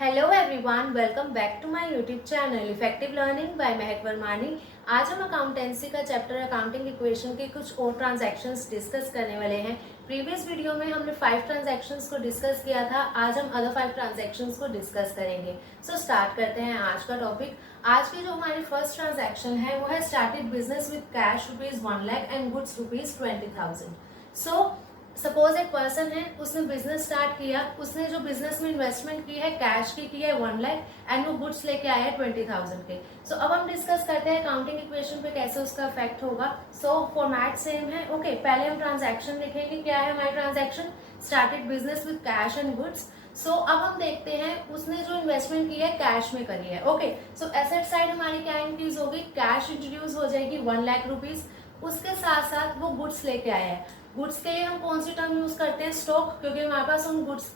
Hello everyone, welcome back to my YouTube channel effective learning by Mahak Varmani. आज हम accountancy का chapter accounting equation के कुछ और ट्रांजैक्शंस डिस्कस करने वाले हैं। प्रीवियस वीडियो में हमने 5 ट्रांजैक्शंस को डिस्कस किया था। आज हम अदर 5 ट्रांजैक्शंस को डिस्कस करेंगे। सो स्टार्ट करते हैं आज का टॉपिक। आज की जो हमारी फर्स्ट ट्रांजैक्शन है वो है started business with cash ₹1 lakh and goods ₹20,000। So suppose एक पर्सन है, उसने बिजनेस स्टार्ट किया, उसने जो बिजनेस में इन्वेस्टमेंट की है कैश की है 1 लाख एंड वो गुड्स लेके आया है 20,000 के। सो अब हम डिस्कस करते हैं अकाउंटिंग इक्वेशन पे कैसे उसका इफेक्ट होगा। सो फॉर्मेट सेम है। ओके, पहले हम ट्रांजैक्शन लिखेंगे। क्या है हमारी transaction? Started business with cash and goods. So अब हम देखते हैं उसने जो इन्वेस्टमेंट की है कैश में करी है। ओके, सो एसेट साइड हमारी क्या इंक्रीज होगी? कैश इंट्रोड्यूस हो जाएगी 1 लाख रुपीज। उसके साथ साथ वो गुड्स लेके आया है। गुड्स के लिए हम कौन सी टर्म यूज करते हैं? स्टॉक, क्योंकि हमारे पास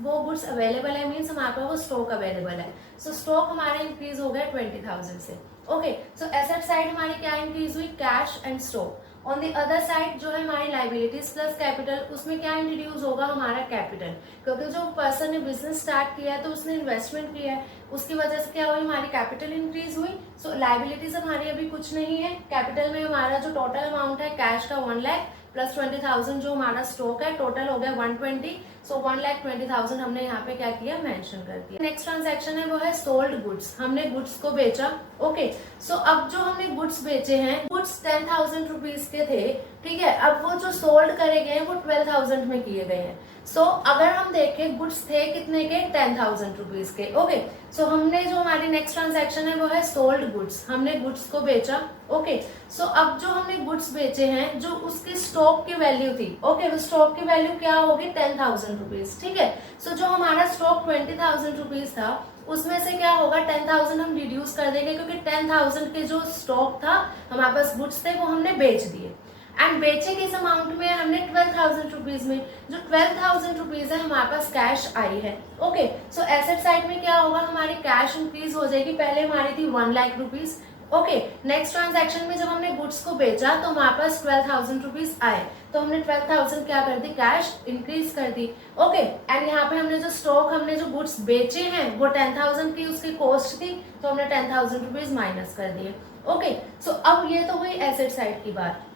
वो गुड्स अवेलेबल है, मीन्स हमारे पास वो स्टॉक अवेलेबल है। सो स्टॉक हमारा इंक्रीज हो गया 20,000 से। ओके, सो एसेट साइड हमारी क्या इंक्रीज हुई? Cash and stock. On the other side जो है हमारी लाइबिलिटीज प्लस कैपिटल, उसमें क्या इंट्रोड्यूस होगा? हमारा कैपिटल, क्योंकि जो पर्सन ने बिजनेस स्टार्ट किया है तो उसने इन्वेस्टमेंट किया है, उसकी वजह से क्या हुई? हमारी कैपिटल इंक्रीज हुई। सो लाइबिलिटीज हमारी अभी कुछ नहीं है। कैपिटल में हमारा जो टोटल अमाउंट है कैश का 1 लाख प्लस 20,000 जो हमारा स्टॉक है, टोटल हो गया 120। सो 1,20,000 हमने यहाँ पे क्या किया? मेंशन कर दिया। नेक्स्ट ट्रांजैक्शन है वो है सोल्ड गुड्स। हमने गुड्स को बेचा। ओके, सो अब जो हमने गुड्स बेचे हैं, गुड्स 10,000 रुपीज के थे, ठीक है। अब वो जो सोल्ड करे गए हैं वो 12,000 में किए गए हैं। सो अगर हम देखें गुड्स थे कितने के? 10,000 रुपीज के। ओके, सो हमने जो हमारी नेक्स्ट ट्रांजैक्शन है वो है सोल्ड गुड्स। हमने गुड्स को बेचा। ओके, सो अब जो हमने गुड्स बेचे हैं, जो उसकी स्टॉक की वैल्यू थी, ओके, वो स्टॉक की वैल्यू क्या होगी? 10,000 रुपीज, ठीक है। सो जो हमारा स्टॉक 20,000 रुपीज था, उसमें से क्या होगा? 10,000 हम रिड्यूस कर देंगे, क्योंकि 10,000 के जो स्टॉक था हमारे पास गुड्स थे वो हमने बेच दिए। एंड बेचे किस अमाउंट में? हमने 12,000 रुपीज में। जो 12,000 रुपीज है हमारे पास कैश आई है। ओके, सो एसेट साइड में क्या होगा? हमारी कैश इंक्रीज हो जाएगी। पहले हमारी थी 1 lakh rupees. Okay, next transaction में जब हमने गुड्स को बेचा तो हमारे पास 12,000 रुपीज आए, तो हमने 12,000 क्या कर दी? कैश इंक्रीज कर दी। ओके, एंड यहाँ पे हमने जो स्टॉक, हमने जो गुड्स बेचे हैं वो 10,000 की उसकी कॉस्ट थी, तो हमने 10,000 रुपीज माइनस कर दिए। ओके, सो अब ये तो हुई एसेट साइड की बात।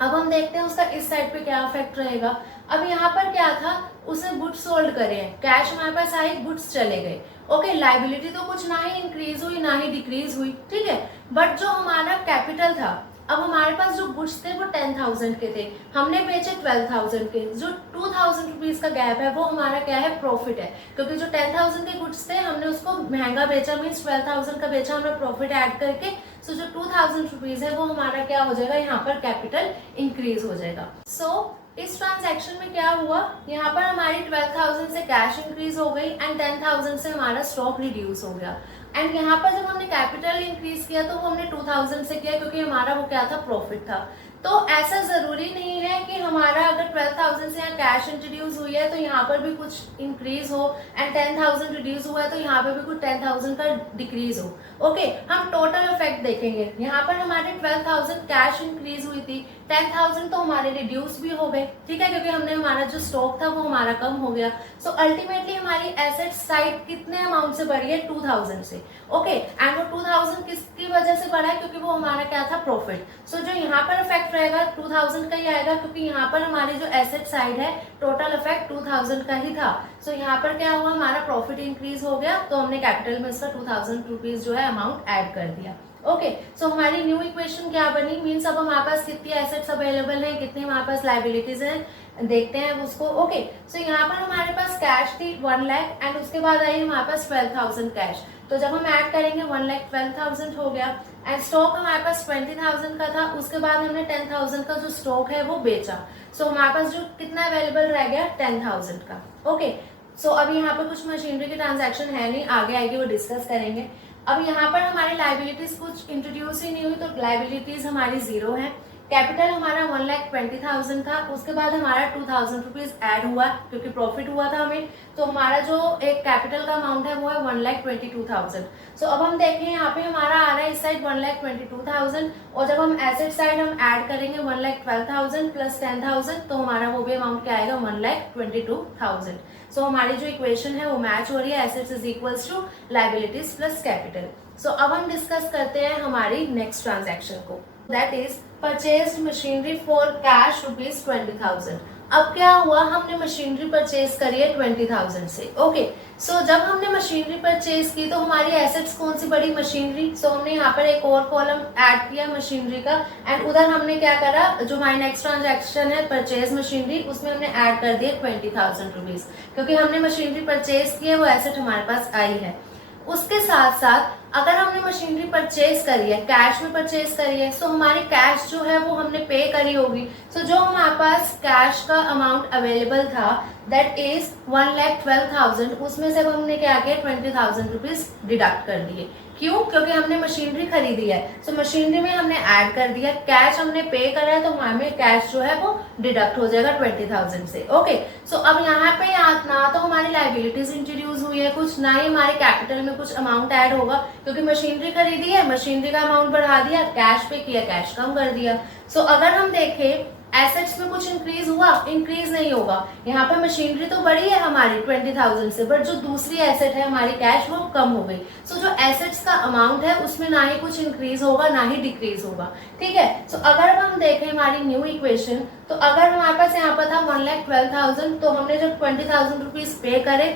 अब हम देखते हैं उसका इस साइड पे क्या इफेक्ट रहेगा। अब यहाँ पर क्या था? उसने गुड्स सोल्ड करे हैं, कैश हमारे पास आई, गुड्स चले गए। ओके, लाइबिलिटी तो कुछ ना ही इंक्रीज हुई ना ही डिक्रीज हुई, ठीक है। बट जो हमारा कैपिटल था, अब हमारे पास जो गुड्स थे वो 10,000 के थे, हमने बेचे 12,000 के। जो 2,000 रुपीज का गैप है वो हमारा क्या है? प्रॉफिट है, क्योंकि जो 10,000 के गुड्स थे हमने उसको महंगा बेचा, मीन्स 12,000 का बेचा हमने प्रॉफिट ऐड करके। सो जो 2,000 रुपीज है वो हमारा क्या हो जाएगा? यहाँ पर कैपिटल इंक्रीज हो जाएगा। सो इस ट्रांजैक्शन में क्या हुआ? यहाँ पर हमारी 12,000 से कैश इंक्रीज हो गई एंड 10,000 से हमारा स्टॉक रिड्यूस हो गया। एंड यहाँ पर जब हमने कैपिटल इंक्रीज किया तो वो हमने 2,000 से किया, क्योंकि हमारा वो क्या था? प्रॉफिट था। तो ऐसा जरूरी नहीं है कि हमारा अगर 12,000 से यहाँ कैश इंट्रोड्यूस हुई है तो यहाँ पर भी कुछ इंक्रीज हो, एंड 10,000 रिड्यूस हुआ है तो यहाँ पे भी कुछ 10,000 का डिक्रीज हो। ओके, हम टोटल इफेक्ट देखेंगे। यहाँ पर हमारे 12,000 कैश इंक्रीज हुई थी, 10,000 तो हमारे रिड्यूस भी हो गए, ठीक है, क्योंकि हमने हमारा जो स्टॉक था वो हमारा कम हो गया। सो अल्टीमेटली हमारी एसेट साइड कितने अमाउंट से बढ़ी है? 2,000 से। ओके, एंड वो 2,000 किसकी वजह से बढ़ा है? क्योंकि वो हमारा क्या था? प्रॉफिट। सो जो यहाँ पर इफेक्ट रहेगा 2,000 का ही आएगा, क्योंकि यहाँ पर हमारी जो एसेट साइड है टोटल इफेक्ट 2,000 का ही था। सो यहाँ पर क्या हुआ? हमारा प्रॉफिट इंक्रीज हो गया, तो हमने कैपिटल में इसका 2,000 रुपीज जो है अमाउंट ऐड कर दिया। ओके, सो हमारी न्यू इक्वेशन क्या बनी? मीन्स अब हमारे पास कितनी एसेट्स अवेलेबल हैं, कितनी हमारे पास लाइबिलिटीज हैं, देखते हैं उसको। ओके, सो यहाँ पर हमारे पास कैश थी 1 लाख एंड उसके बाद आई हमारे पास 12,000 कैश। तो जब हम ऐड करेंगे 1,12,000 हो गया। एंड स्टॉक हमारे पास 20,000 का था, उसके बाद हमने 10,000 का जो स्टॉक है वो बेचा। सो हमारे पास जो कितना अवेलेबल रह गया? 10,000 का। ओके, सो अभी यहाँ पर कुछ मशीनरी की ट्रांजैक्शन है नहीं, आगे आएगी वो डिस्कस करेंगे। अब यहाँ पर हमारी लाइबिलिटीज कुछ इंट्रोड्यूस ही नहीं हुई, तो लाइबिलिटीज हमारी 0 है। कैपिटल हमारा 1,20,000 था, उसके बाद हमारा 2,000 रुपीज ऐड हुआ क्योंकि प्रॉफिट हुआ था हमें, तो हमारा जो एक कैपिटल का अमाउंट है वो है 1,22,000। सो अब हम देखें यहाँ पे हमारा आ रहा है इस साइड 1,22,000, और जब हम एसेट साइड हम ऐड करेंगे 1,12,000 प्लस 10,000 तो हमारा वो भी अमाउंट क्या आएगा 1,22,000। सो हमारी जो इक्वेशन है वो मैच हो रही है, assets is equals to liabilities plus capital. So अब हम डिस्कस करते हैं हमारी नेक्स्ट ट्रांजैक्शन को, that is purchased machinery for cash rupees 20,000। अब क्या हुआ, हमने मशीनरी परचेज करी है 20,000 से। ओके, सो जब हमने मशीनरी परचेज की तो हमारी एसेट्स कौन सी बड़ी, मशीनरी। सो हमने यहाँ पर एक और कॉलम ऐड किया मशीनरी का, एंड उधर हमने क्या करा, जो हमारी नेक्स्ट ट्रांजैक्शन है परचेज मशीनरी, उसमें हमने ऐड कर दिया 20,000 रुपीज, क्योंकि हमने मशीनरी परचेज की है, वो एसेट हमारे पास आई है। उसके साथ साथ अगर हमने मशीनरी परचेज करी है, कैश में परचेज करी है, सो हमारी कैश जो है वो हमने पे करी होगी। सो जो हमारे पास कैश का अमाउंट अवेलेबल था दैट इज 1,12,000, उसमें से हमने क्या किया 20,000 रुपीज डिडक्ट कर दिए। क्यों? क्योंकि हमने मशीनरी खरीदी है, सो मशीनरी में हमने ऐड कर दिया, कैश हमने पे करा है तो हमें कैश जो है वो डिडक्ट हो जाएगा 20,000 से। ओके, सो अब यहाँ पे ना तो हमारी लायबिलिटीज इंट्रोड्यूस हुई है कुछ, ना ही हमारे कैपिटल में कुछ अमाउंट ऐड होगा, क्योंकि मशीनरी खरीदी है, मशीनरी का अमाउंट बढ़ा दिया, कैश पे किया, कैश कम कर दिया। सो अगर हम देखें एसेट्स में कुछ इंक्रीज हुआ, इंक्रीज नहीं होगा। यहाँ पे मशीनरी तो बड़ी है हमारी 20,000 से, बट जो दूसरी एसेट है हमारी कैश वो कम हो गई। सो जो एसेट्स का अमाउंट है उसमें ना ही कुछ इंक्रीज होगा ना ही डिक्रीज होगा। ठीक है, सो अगर हम देखें हमारी न्यू इक्वेशन, तो अगर हमारे पास यहाँ पर था 1,12,000, तो हमने जब 20,000 रुपीज पे करे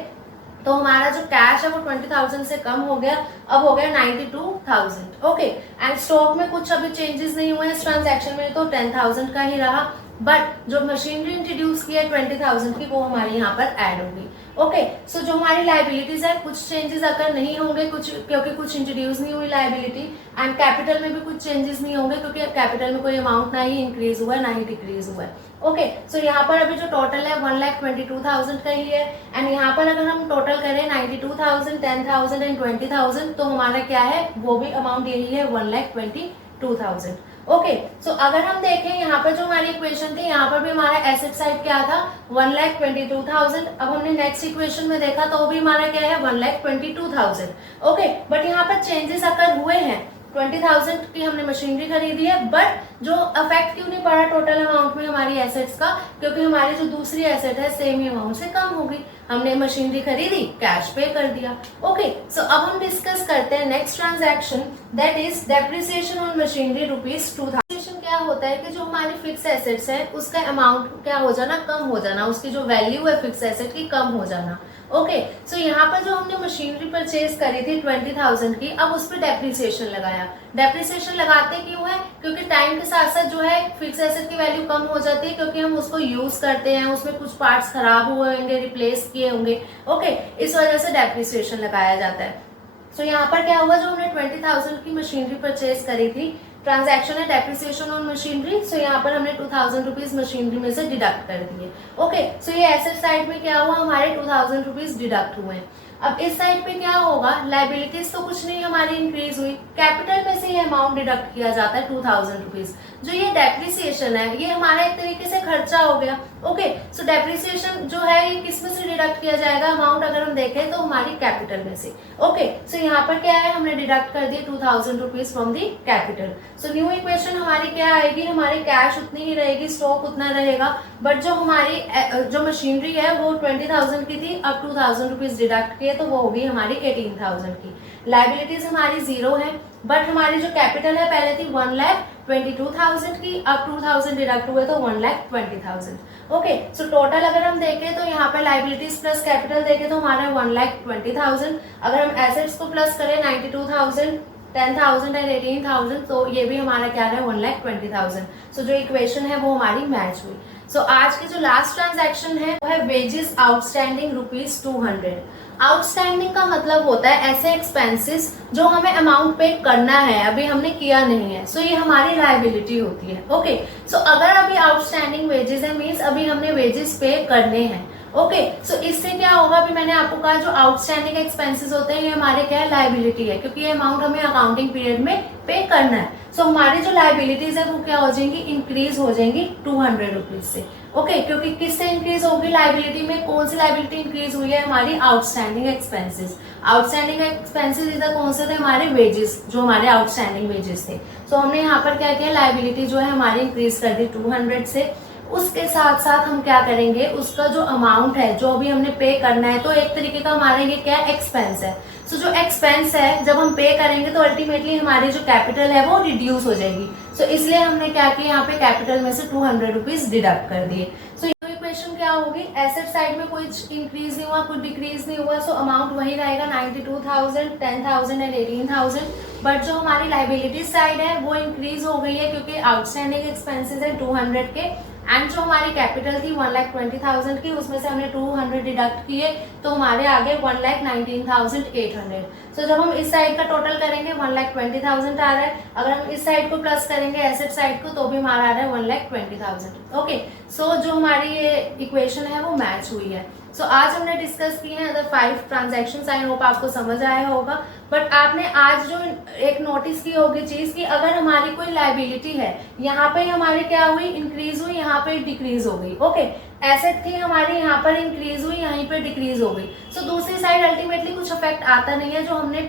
तो हमारा जो कैश है वो 20,000 से कम हो गया, अब हो गया 92,000। ओके, एंड स्टॉक में कुछ अभी चेंजेस नहीं हुए इस ट्रांजैक्शन में, तो 10,000 का ही रहा, बट जो मशीनरी इंट्रोड्यूस की है 20,000 की वो हमारी यहाँ पर ऐड होगी। ओके, सो जो हमारी लायबिलिटीज है कुछ चेंजेस अगर नहीं होंगे, कुछ क्योंकि कुछ इंट्रोड्यूस नहीं हुई लायबिलिटी, एंड कैपिटल में भी कुछ चेंजेस नहीं होंगे क्योंकि कैपिटल में कोई अमाउंट ना ही इंक्रीज हुआ है ना ही डिक्रीज हुआ है। ओके, सो यहाँ पर अभी जो टोटल है 1,22,000 का ही है, एंड यहाँ पर अगर हम टोटल करें 92,000, 10,000 एंड 20,000 तो हमारा क्या है वो भी अमाउंट यही है 1,22,000। ओके, सो अगर हम देखें यहाँ पर जो हमारी इक्वेशन थी, यहाँ पर भी हमारा एसेट साइड क्या था 1,22,000। अब हमने नेक्स्ट इक्वेशन में देखा तो भी हमारा क्या है 1,22,000। ओके, बट यहाँ पर चेंजेस अगर हुए हैं, 20,000 की हमने मशीनरी खरीदी है, बट जो अफेक्ट क्यों नहीं पड़ा टोटल अमाउंट में हमारी एसेट्स का, क्योंकि हमारी जो दूसरी एसेट है सेम ही अमाउंट से कम हो गई, हमने मशीनरी खरीदी, कैश पे कर दिया। ओके, सो अब हम डिस्कस करते हैं next transaction, that is depreciation on machinery rupees 2,000। क्या होता है कि जो हमारी फिक्स एसेट्स है उसका अमाउंट क्या हो जाना, कम हो जाना, उसकी जो वैल्यू है फिक्स एसेट की कम हो जाना। ओके, सो यहाँ पर जो हमने मशीनरी परचेज करी थी 20,000 की, अब उस पर डेप्रिसिएशन लगाया। डेप्रिसिएशन लगाते क्यों है, क्योंकि टाइम के साथ साथ जो है फिक्स एसेट की वैल्यू कम हो जाती है, क्योंकि हम उसको यूज करते हैं, उसमें कुछ पार्ट्स खराब हुए होंगे, रिप्लेस किए होंगे। ओके, इस वजह से डेप्रिसिएशन लगाया जाता है। सो यहाँ पर क्या हुआ, जो हमने 20,000 की मशीनरी परचेज करी थी, ट्रांजैक्शन है डेप्रिसिएशन ऑन मशीनरी, सो यहाँ पर हमने 2,000 रुपीज मशीनरी में से डिडक्ट कर दिए। ओके, सो ये एसेट साइड में क्या हुआ, हमारे 2,000 रुपीज डिडक्ट हुए। अब इस साइड पे क्या होगा, लायबिलिटीज तो कुछ नहीं हमारी इंक्रीज हुई, कैपिटल में से ये अमाउंट डिडक्ट किया जाता है 2,000 रुपीज। जो ये डेप्रिसिएशन है ये हमारा एक तरीके से खर्चा हो गया। ओके, सो डेप्रिसिएशन जो है ये किस में से डिडक्ट किया जाएगा, अमाउंट अगर हम देखें तो हमारी कैपिटल में से। ओके, सो यहाँ पर क्या है, हमने डिडक्ट कर दिए 2,000 rupees from the capital. So new equation हमारी क्या आएगी, हमारी कैश उतनी ही रहेगी, स्टॉक उतना रहेगा, बट जो हमारी जो मशीनरी है वो 20,000 की थी, अब 2,000 रुपीज डिडक्ट किए तो वो होगी हमारी 18,000 की। लायबिलिटीज हमारी 0 है, बट हमारी जो कैपिटल है पहले थी 1,22,000 की, अब 2,000 डिडक्ट हुए तो 1,20,000। ओके, सो टोटल अगर हम देखें तो यहाँ पर लायबिलिटीज प्लस कैपिटल देखें तो हमारा 1,20,000। अगर हम एसेट्स को प्लस करें 92,000, 10,000 एंड 18,000, तो ये भी हमारा क्या है 1,20,000। सो जो इक्वेशन है वो हमारी मैच हुई। सो आज की जो लास्ट ट्रांजैक्शन है वो है वेजेस आउटस्टैंडिंग रुपीज 200। आउटस्टैंडिंग का मतलब होता है ऐसे एक्सपेंसेस जो हमें अमाउंट पे करना है, अभी हमने किया नहीं है, सो ये हमारी लायबिलिटी होती है। ओके, सो अगर अभी आउटस्टैंडिंग वेजेस है मीन्स अभी हमने वेजेस पे करने हैं। ओके, सो इससे क्या होगा, अभी मैंने आपको कहा जो आउटस्टैंडिंग एक्सपेंसेस होते हैं ये हमारे क्या है, लायबिलिटी है, क्योंकि ये अमाउंट हमें अकाउंटिंग पीरियड में पे करना है। सो हमारी जो लायबिलिटीज है वो क्या हो जाएंगी, इंक्रीज हो जाएंगी 200 रुपीज से। ओके, क्योंकि किससे इंक्रीज होगी लायबिलिटी में, कौन सी लायबिलिटी इंक्रीज हुई है, हमारी आउटस्टैंडिंग एक्सपेंसेस। आउटस्टैंडिंग एक्सपेंसेस इधर कौन से थे, हमारे वेजेस, जो हमारे आउटस्टैंडिंग वेजेस थे। सो हमने यहाँ पर क्या किया, लायबिलिटी जो है हमारी इंक्रीज कर दी 200 से। उसके साथ साथ हम क्या करेंगे, उसका जो अमाउंट है जो भी हमने पे करना है, तो एक तरीके का हमारा ये क्या एक्सपेंस है। सो जो एक्सपेंस है जब हम पे करेंगे तो अल्टीमेटली हमारी जो कैपिटल है वो रिड्यूस हो जाएगी। सो इसलिए हमने क्या किया, यहाँ पे कैपिटल में से 200 रुपीज डिडक्ट कर दिए। सो ये इक्वेशन क्या होगी, एसेट साइड में कोई इंक्रीज नहीं हुआ, कोई डिक्रीज नहीं हुआ, सो अमाउंट वही रहेगा 92,000, 10,000 एंड 18,000। बट जो हमारी लाइबिलिटी साइड है वो इंक्रीज हो गई है, क्योंकि आउटस्टैंडिंग एक्सपेंसेस है 200 के, एंड जो हमारी कैपिटल थी 1,20,000 की, उसमें से हमने 200 डिडक्ट किए, तो हमारे आगे 1,19,800। सो जब हम इस साइड का टोटल करेंगे 1,20,000 आ रहा है, अगर हम इस साइड को प्लस करेंगे एसेट साइड को तो भी हमारा आ रहा है 1,20,000। ओके, सो जो हमारी ये इक्वेशन है वो मैच हुई है। सो आज हमने डिस्कस किए हैं अदर 5 ट्रांजेक्शन। आई होप आपको समझ आया होगा। बट आपने आज जो एक नोटिस की होगी चीज कि अगर हमारी कोई लायबिलिटी है, यहाँ पे हमारी क्या हुई, इंक्रीज हुई, यहाँ पे डिक्रीज हो गई। ओके, एसेट थी हमारी, यहाँ पर इंक्रीज हुई, यहीं पे डिक्रीज हो गई। सो दूसरी साइड अल्टीमेटली कुछ इफेक्ट आता नहीं है, जो हमने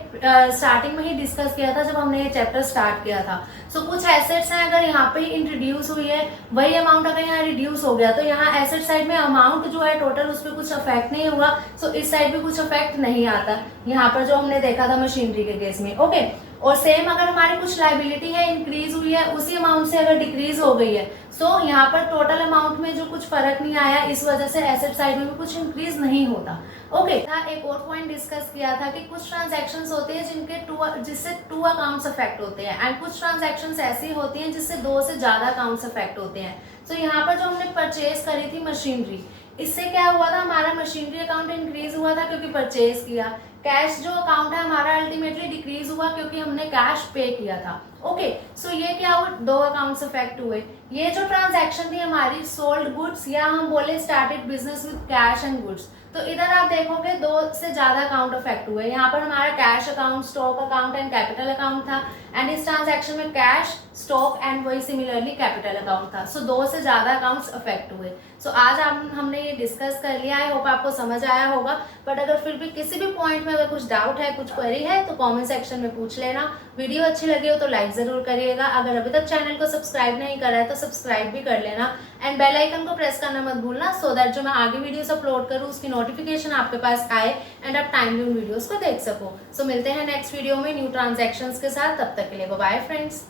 स्टार्टिंग में ही डिस्कस किया था जब हमने ये चैप्टर स्टार्ट किया था। सो कुछ एसेट्स हैं, अगर यहाँ पे इंट्रोड्यूस हुई है, वही अमाउंट अगर यहाँ रिड्यूस हो गया, तो यहाँ एसेट साइड में अमाउंट जो है टोटल उस पर कुछ इफेक्ट नहीं हुआ। सो इस साइड भी कुछ इफेक्ट नहीं आता, यहाँ पर जो हमने देखा था मशीनरी के केस में। ओके, और सेम अगर हमारी कुछ लायबिलिटी है इंक्रीज हुई है, उसी अमाउंट से अगर डिक्रीज हो गई है, सो यहाँ पर टोटल अमाउंट में जो कुछ फर्क नहीं आया, इस वजह से एसेट साइड में भी कुछ इंक्रीज नहीं होता। ओके, एक और पॉइंट डिस्कस किया था कि कुछ ट्रांजैक्शंस होते हैं जिससे 2 अकाउंट्स अफेक्ट होते हैं, एंड कुछ ट्रांजैक्शंस ऐसी होती हैं जिससे 2 से ज्यादा अकाउंट्स अफेक्ट होते हैं। सो यहाँ पर जो हमने परचेज करी थी मशीनरी, इससे क्या हुआ था, हमारा मशीनरी अकाउंट इंक्रीज हुआ था क्योंकि परचेज किया। कैश जो अकाउंट है हमारा अल्टीमेटली डिक्रीज हुआ क्योंकि हमने कैश पे किया था। ओके, सो ये क्या हुआ, 2 अकाउंट्स अफेक्ट हुए। ये जो ट्रांजैक्शन थी हमारी सोल्ड गुड्स, या हम बोले started business with cash and goods, तो इधर आप देखोगे 2 से ज्यादा अकाउंट अफेक्ट हुए। यहाँ पर हमारा cash account, stock account and capital account था, एंड इस ट्रांजैक्शन में कैश, स्टॉक एंड वही सिमिलरली कैपिटल अकाउंट था। सो 2 से ज्यादा अकाउंट्स अफेक्ट हुए। सो आज हमने ये डिस्कस कर लिया, आई होप आपको समझ आया होगा। बट अगर फिर भी किसी भी पॉइंट में अगर कुछ डाउट है, कुछ क्वेरी है, तो कमेंट सेक्शन में पूछ लेना। वीडियो अच्छी लगी हो तो लाइक जरूर करिएगा। अगर अभी तक चैनल को सब्सक्राइब नहीं करा है तो सब्सक्राइब भी कर लेना, एंड बेल आइकन को प्रेस करना मत भूलना, सो दैट जो मैं आगे वीडियोस अपलोड करूँ उसकी नोटिफिकेशन आपके पास आए एंड आप टाइमली उन वीडियोस को देख सको। सो मिलते हैं नेक्स्ट वीडियो में न्यू ट्रांजैक्शंस के साथ, तब तक के लिए बाय बाय फ्रेंड्स।